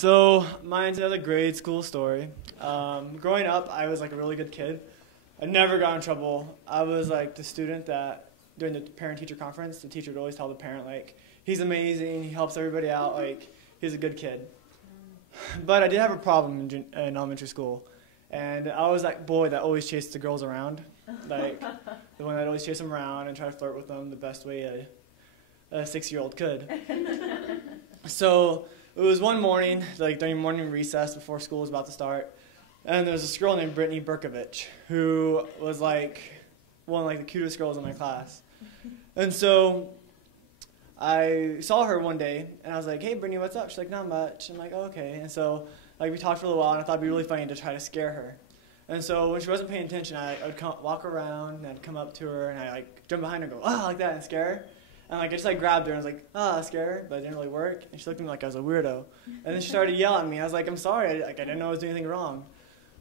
So mine's another grade school story. Growing up, I was like a really good kid. I never got in trouble. I was like the student that during the parent-teacher conference, the teacher would always tell the parent, like, he's amazing, he helps everybody out, like, he's a good kid. But I did have a problem in elementary school. And I was that boy that always chased the girls around. Like, the one that always chased them around and try to flirt with them the best way a 6-year-old could. So it was one morning, like during morning recess before school was about to start, and there was this girl named Brittany Berkovich who was like one of like the cutest girls in my class. And so I saw her one day, and I was like, "Hey, Brittany, what's up?" She's like, "Not much." I'm like, "Oh, okay." And so like we talked for a little while, and I thought it'd be really funny to try to scare her. And so when she wasn't paying attention, I would walk around, and I'd come up to her, and I'd like jump behind her and go, "Ah," like that, and scare her. And like I just like grabbed her and was like, "Ah," scare her, but it didn't really work. And she looked at me like I was a weirdo. And then she started yelling at me. I was like, "I'm sorry, I didn't know I was doing anything wrong."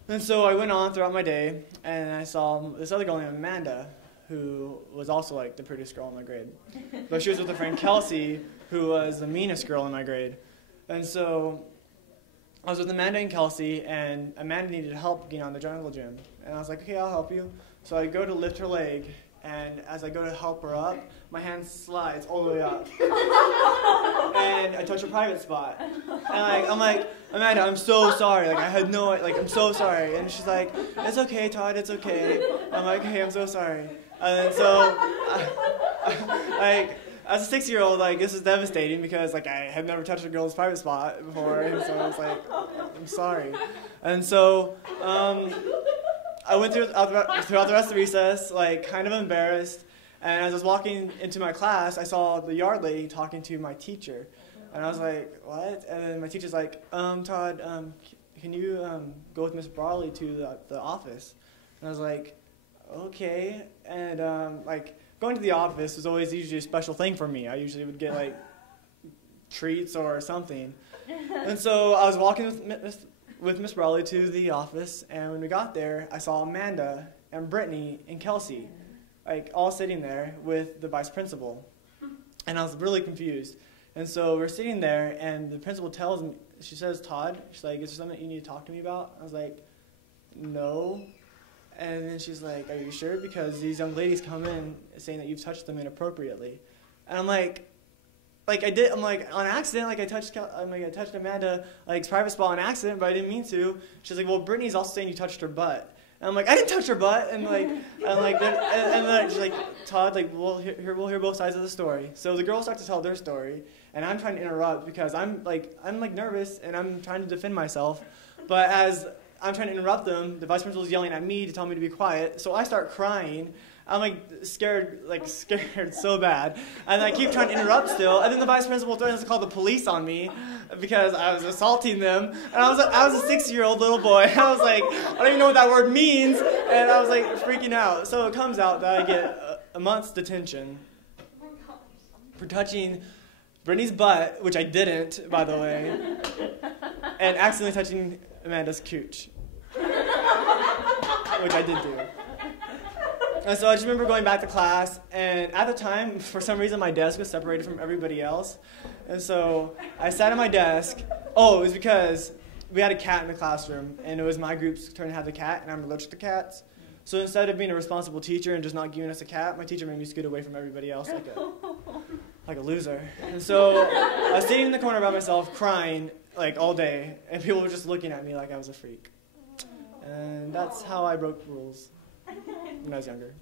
And so I went on throughout my day, and I saw this other girl named Amanda, who was also like the prettiest girl in my grade. But she was with her friend Kelsey, who was the meanest girl in my grade. And so I was with Amanda and Kelsey, and Amanda needed help getting on the jungle gym. And I was like, "Okay, I'll help you." So I go to lift her leg, and as I go to help her up, my hand slides all the way up. And I touch her private spot. And I'm like, "Amanda, I'm so sorry. Like, I had no, like, I'm so sorry." And she's like, "It's okay, Todd, it's okay." I'm like, "Hey, I'm so sorry." And so, like, as a 6-year-old, like, this is devastating because, like, I had never touched a girl's private spot before. And so I was like, "I'm sorry." And so, I went throughout the rest of recess, like, kind of embarrassed. And as I was walking into my class, I saw the yard lady talking to my teacher. And I was like, "What?" And then my teacher's like, "Todd, can you go with Miss Brawley to the office?" And I was like, "Okay." And like, going to the office was always usually a special thing for me. I usually would get like treats or something. And so I was walking with Miss Brawley to the office, and when we got there, I saw Amanda and Brittany and Kelsey, like all sitting there with the vice principal. And I was really confused. And so we're sitting there, and the principal tells me, she says, "Todd," she's like, "is there something you need to talk to me about?" I was like, "No." And then she's like, "Are you sure? Because these young ladies come in saying that you've touched them inappropriately." And I'm like I did. I'm like, on accident. Like I touched Amanda like's private spot on accident, but I didn't mean to. She's like, "Well, Brittany's also saying you touched her butt." And I'm like, "I didn't touch her butt." And then she's like, "Todd, like we'll hear both sides of the story." So the girls start to tell their story, and I'm trying to interrupt because I'm nervous and I'm trying to defend myself. But as I'm trying to interrupt them, the vice principal is yelling at me to tell me to be quiet. So I start crying. I'm like scared so bad. And I keep trying to interrupt still. And then the vice principal threatens to call the police on me because I was assaulting them. And I was a 6-year-old little boy. I was like, I don't even know what that word means. And I was like freaking out. So it comes out that I get a month's detention for touching Brittany's butt, which I didn't, by the way, and accidentally touching Amanda's cooch, which I did do. And so I just remember going back to class, and at the time, for some reason, my desk was separated from everybody else. And so I sat at my desk. Oh, it was because we had a cat in the classroom, and it was my group's turn to have the cat, and I'm allergic to cats. So instead of being a responsible teacher and just not giving us a cat, my teacher made me scoot away from everybody else like a loser. And so I was sitting in the corner by myself, crying like all day, and people were just looking at me like I was a freak. And that's how I broke rules when I was younger.